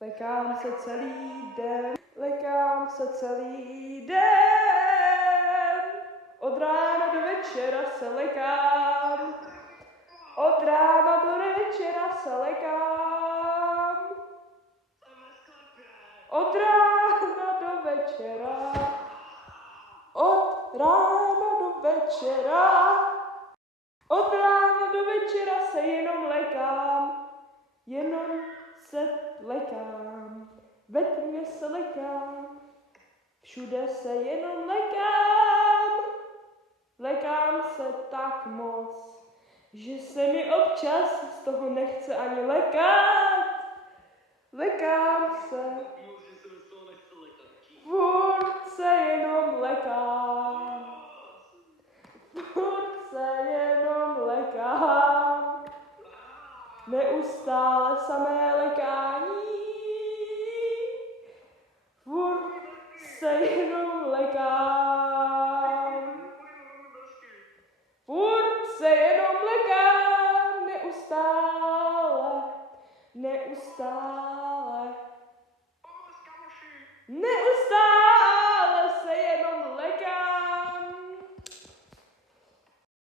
Lekám se celý den, lekám se celý den. Od rána do večera se lekám. Od rána do večera se lekám. Od rána do večera. Od rána do večera. Od rána do večera se jenom lekám. Jenom se lekám. Ve tmě se lekám. Všude se jenom lekám. Lekám se tak moc, že se mi občas z toho nechce ani lekat. Lekám se. Furt se jenom lekám. Furt se jenom lekám. Neustále samé lekání. Furt se jenom lekám. Furt se jenom lekám. Neustále. Neustále. Neustále.